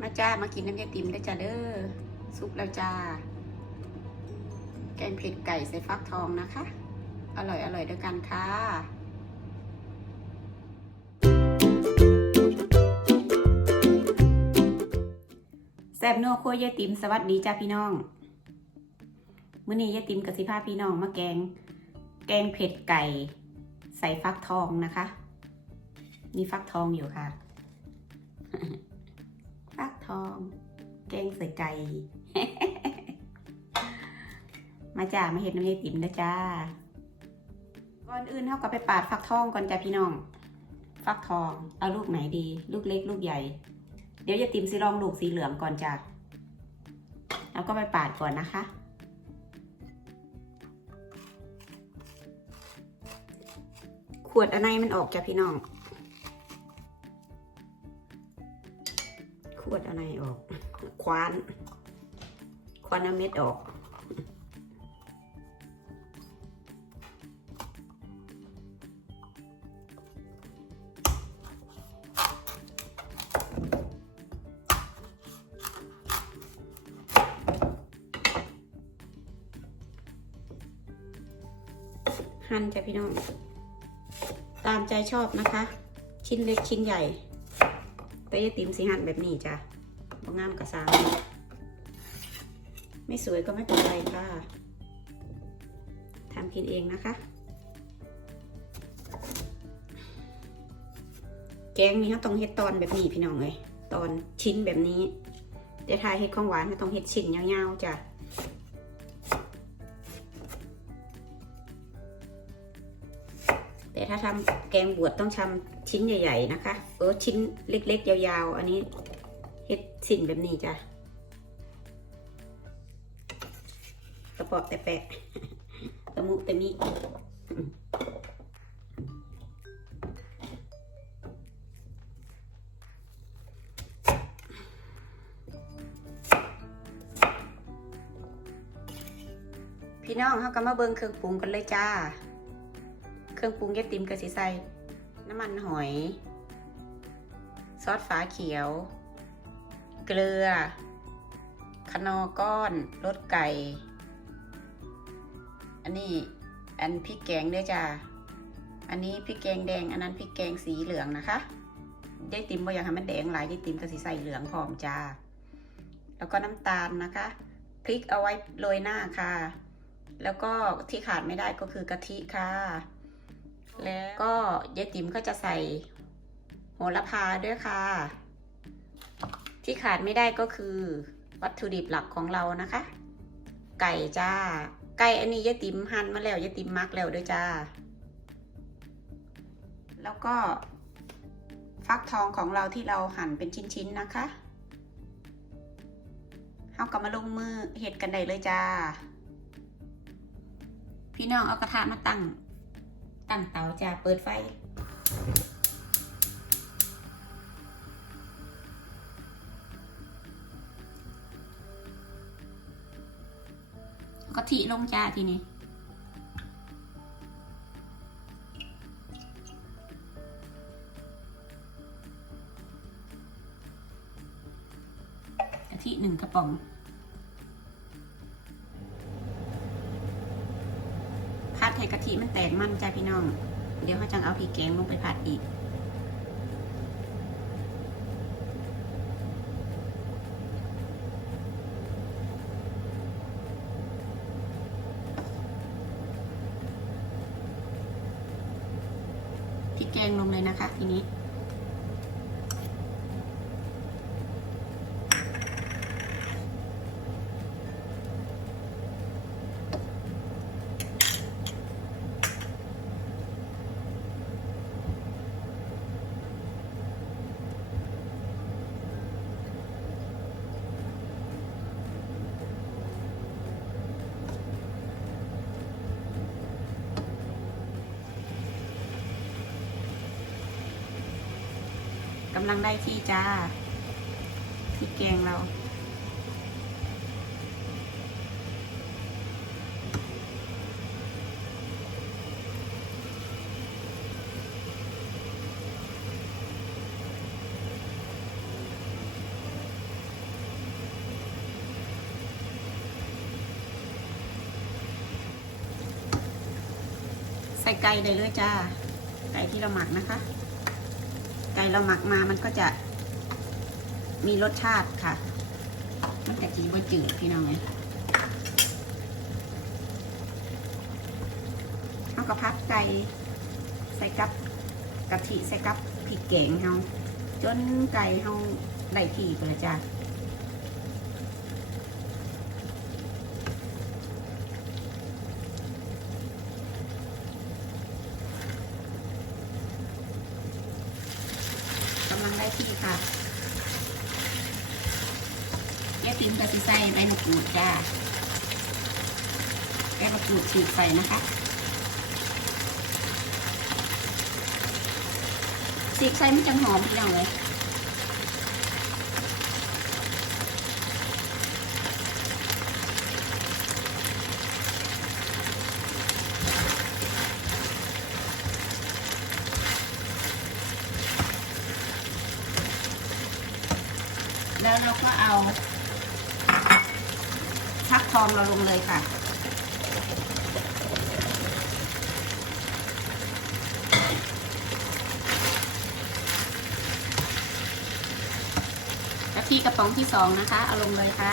มาจ้ามากินน้ำยาติมได้จ้าเด้อซุปแล้วจ้า แกงเผ็ดไก่ใส่ฟักทองนะคะ อร่อยอร่อยด้วยกันค่ะแซบนัวครัวยายติมสวัสดีจ้าพี่น้องมื้อนี้ยายติมกับสิพาพี่น้องมาแกง แกงเผ็ดไก่ ใส่ฟักทองนะคะ มีฟักทองอยู่ค่ะ ทอง แกงใส่ไก่ มาจ้ามาเห็ดน้ำยายติ๋มนะจ้า ก่อนอื่นเท่ากับไปปาดฟักทองก่อนจ้าพี่น้อง ฟักทอง เอาลูกไหนดี ลูกเล็กลูกใหญ่ เดี๋ยวยายติ๋มสิลองลูกสีเหลืองก่อนจ้ะแล้วก็ไปปาดก่อนนะคะขวดอันในมันออกจ้ะพี่น้อง ในออก ควาน ควานเอาเม็ดออกหั่นจ้ะพี่น้อง ตามใจชอบนะคะ ชิ้นเล็กชิ้นใหญ่แต่ยติมสีหั่นแบบนี้จ้ะ บ่งามกระซางไม่สวยก็ไม่เป็นไรค่ะทำกินเองนะคะ แกงนี้เขาต้องเฮ็ดตอนแบบนี้พี่น้องเลยตอนชิ้นแบบนี้แต่ทายเฮ็ดของหวานเขาต้องเฮ็ดชิ้นยาวๆจ้ะแต่ถ้าทำแกงบวชต้องทำชิ้นใหญ่ ๆ นะคะ เออชิ้นเล็ก ๆ ยาวๆ อันนี้ สิ่นแบบนี้จ้ะกระปาะแต่แปะตะมุตะมิพี่น้องเขาก็มาเบิ่งเครื่องปรุงกันเลยจ้า เครื่องปรุงยายติมกระสีใส่น้ำมันหอย ซอสฝาเขียว เกลือ ขนอก้อนรสไก่ อันนี้อันพริกแกงด้วยจ้าอันนี้พริกแกงแดง อันนั้นพริกแกงสีเหลืองนะคะยายติ๋มบ่อยากให้มันแดงหลายยายติ๋มกระสีใส่เหลืองพร้อมจ้า แล้วก็น้ำตาลนะคะ พริกเอาไว้โรยหน้าค่ะ แล้วก็ที่ขาดไม่ได้ก็คือกะทิค่ะ แล้วก็ยายติ๋มก็จะใส่โหระพาด้วยค่ะ ที่ขาดไม่ได้ก็คือ วัตถุดิบหลักของเรานะคะ ไก่จ้า ไก่อันนี้ยายติ๋มหั่นมาแล้วยายติ๋มมักแล้วด้วยจ้า แล้วก็ ฟักทองของเราที่เราหั่นเป็นชิ้นๆนะคะเอากลับมาลงมือเห็ดกันได้เลยจ้า พี่น้องเอากระทะมาตั้ง ตั้งเตาจะเปิดไฟ ก็ทิลงจ้าทีนี้กะทิหนึ่งกระป๋องผัดให้กะทิมันแตกมันจ้าพี่น้อง เดี๋ยวเขาจังเอาพริกแกงลงไปผัดอีก แกงลงเลยนะคะทีนี้ำลังได้ที่จ้าพริแกงเรา ใส่ไก่เลยเลยจ้า ไก่ที่เราหมักนะคะ เราหมักมามันก็จะมีรสชาติค่ะ มันจะกินว่าจืดพี่น้องเลยเอากระพับไก่ใส่กับกะทิใส่กับพริกแกงเฮาจนไก่เฮาได้ที่เปิดจ้า กำลังได้ที่ค่ะ แย่ติมกะสิใส่ใบมะกรูดจ้าแกมะกรูดฉีกใส่นะคะฉีกใส่มันจังหอมพี่น้องเลยแล้วเราก็เอา ชักทองเราลงเลยค่ะ กะทิกระป๋องที่สองนะคะ เอาลงเลยค่ะ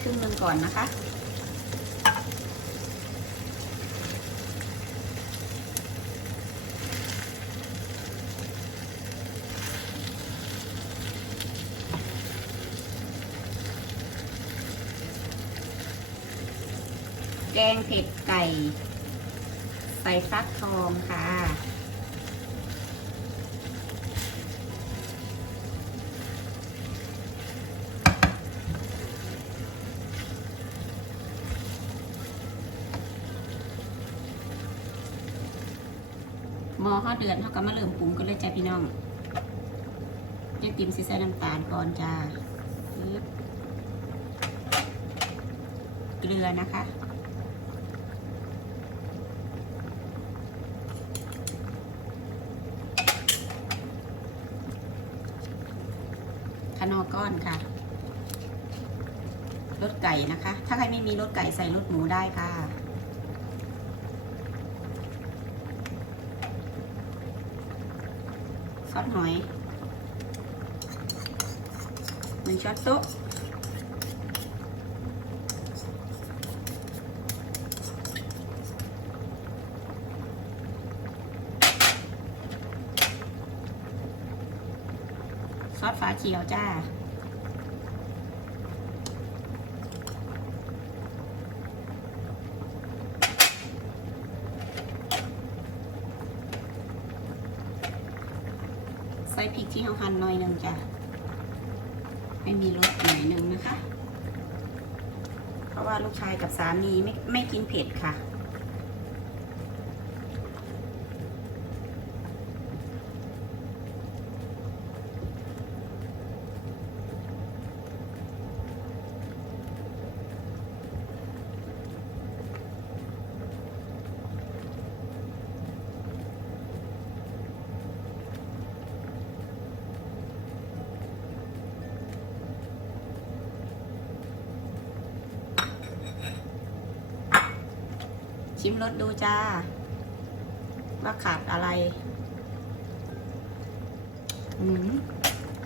ครึ่งหนึงก่อนนะคะ งเผ็ดไก่ ใส่ฟักทองค่ะหมอเขาเดือนเขาก็มาเริ่มปรุงกันเลยจ้าพี่น้องเดี๋ยวกิมสิใส่น้ำตาลก่อนจ้าเกลือนะคะ ขนอก้อนค่ะรสไก่นะคะ ถ้าใครไม่มีรสไก่ใส่รสหมูได้ค่ะ ซอสหอยหนึ่งช้อนโต๊ะ อสฝาเขียวจ้า ใส่พริกที่เราหั่นหน่อยหนึงจ้ะให้มีรสหน่อยหนึงนะคะ เพราะว่าลูกชายกับสามีไม่ไม่กินเผ็ดค่ะ ชิมรสดูจ้า ว่าขาดอะไร อืม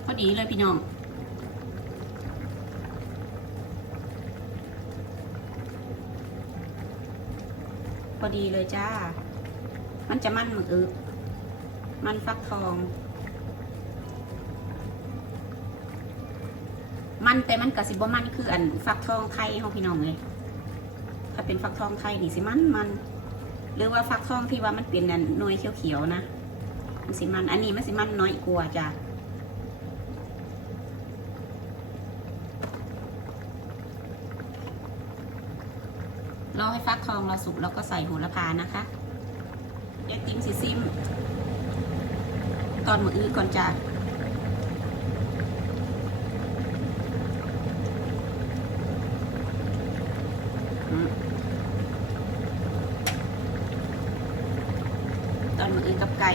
พอดีเลยพี่น้องพอดีเลยจ้า มันจะมันหมึกอึมันฟักทอง มันแต่มันกะสิบ่มันคืออันฟักทองไข่ของพี่น้องเลย ถ้าเป็นฟักทองไทยนี่สิมันมัน หรือว่าฟักทองที่ว่ามันเป็นนั่นหน่วยเขียวๆนะมันสิมัน อันนี้มันสิมันน้อยกว่าจ้ะรอให้ฟักทองเราสุกเราก็ใส่โหระพานะคะเดี๋ยวติ้มสิซิม ตอนมืออื้อก่อนจ้ะอืม ตอนมืออื่นกับไก่ พ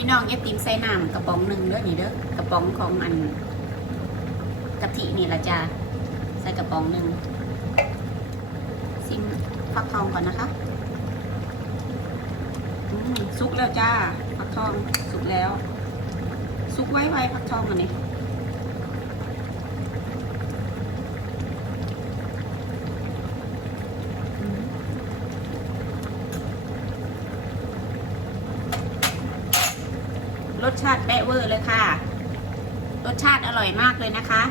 ี่น้องยายติ๋มใส่น้ำกระป๋องหนึ่งเด้อนี่เด้อกระป๋องของอันกะทินี่ละจ้าใส่กระป๋องหนึ่งซิมฟักทองก่อนนะคะสุกแล้วจ้าฟักทองสุกแล้ว สุกไว้ไว้ฟักทองอันนี้อืมรสชาติแปะเวอร์เลยค่ะ รสชาติอร่อยมากเลยนะคะ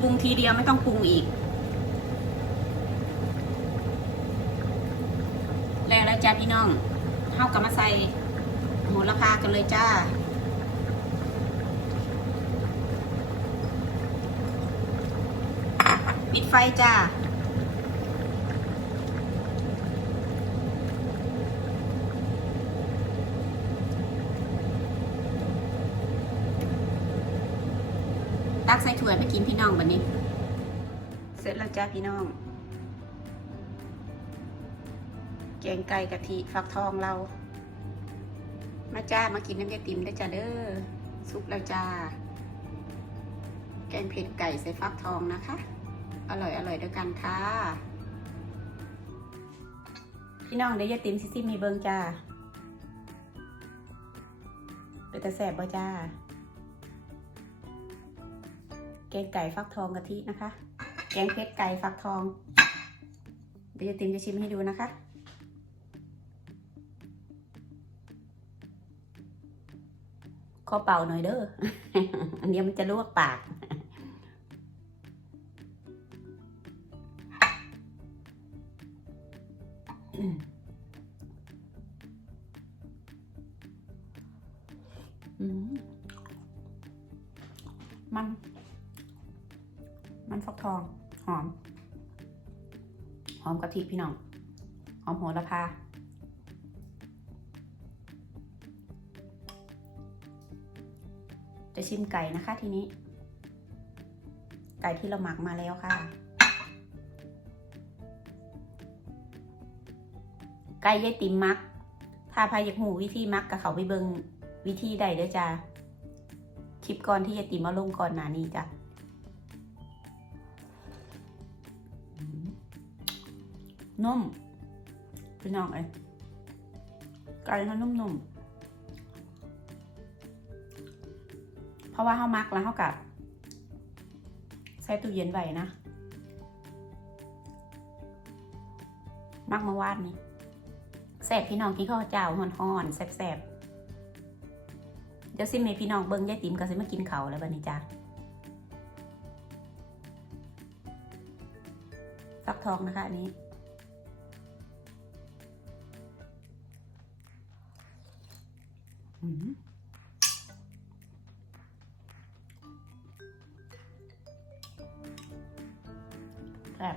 ปรุงทีเดียวไม่ต้องปรุงอีก แล้วแล้วจ้าพี่น้องเข้ากับมาใส่โหระพากันเลยจ้าปิดไฟจ้า ตักใส่ถ้วยไปกินพี่น้องบันนี้ เสร็จแล้วจ้าพี่น้อง แกงไก่กะทิฟักทองเรา มาจ้ามากินน้ำยาติมได้จ้าเด้อซุปแล้วจ้า แกงเผ็ดไก่ใส่ฟักทองนะคะ อร่อยอร่อยด้วยกันค่ะ พี่น้องเดี๋ยาติมซิซิมีเบิงจ้าเป็นตะแสบบ่จ้า แกงไก่ฟักทองกะทินะคะ แกงเผ็ดไก่ฟักทอง เดี๋ยวติมจะชิมให้ดูนะคะ ขอเป่าหน่อยเด้อ อันนี้มันจะลวกปากมัน มันฟักทอง หอม หอมกะทิพี่น้อง หอมโหัวละพาจะชิมไก่นะคะทีนี้ ไก่ที่เราหมักมาแล้วค่ะ ไก่ยายติ๋มมัก ถ้าพายอยากหูวิธีมักกับเขาไปเบิงวิธีใดเด้อจ้าคลิปก่อนที่ยายติ๋มมาลงก่อนหน้านี้จ้ะ นุ่มพี่น้องเอ้ยไก่เขานุ่มๆ เพราะว่าเขามักแล้วเขากับใส่ตู้เย็นไว้นะ มักเมื่อวานนี้แสบพี่น้องกินข้าวเจ้าห่อนๆแสบๆ เดี๋ยวสิเมพี่น้องเบิ้งยายติ๋มก็สิมากินเขาแล้วบันนี้จ้าฟักทองนะคะอันนี้ แบบ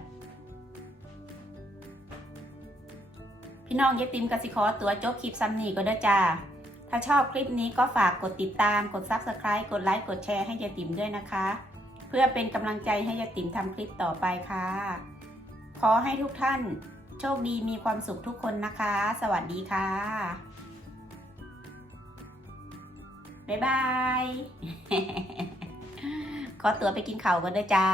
พี่น้องเยายติมกสิคอตัวจบคลิปซัมนี่ก็เด้อจ้า ถ้าชอบคลิปนี้ก็ฝากกดติดตาม กด Subscribe กดไลค์ กดแชร์ให้ยายติมด้วยนะคะ เพื่อเป็นกำลังใจให้ยายติมทำคลิปต่อไปค่ะ ขอให้ทุกท่าน โชคดีมีความสุขทุกคนนะคะ สวัสดีค่ะ บ๊ายบาย ขอตัวไปกินข้าวกันเด้อจ้า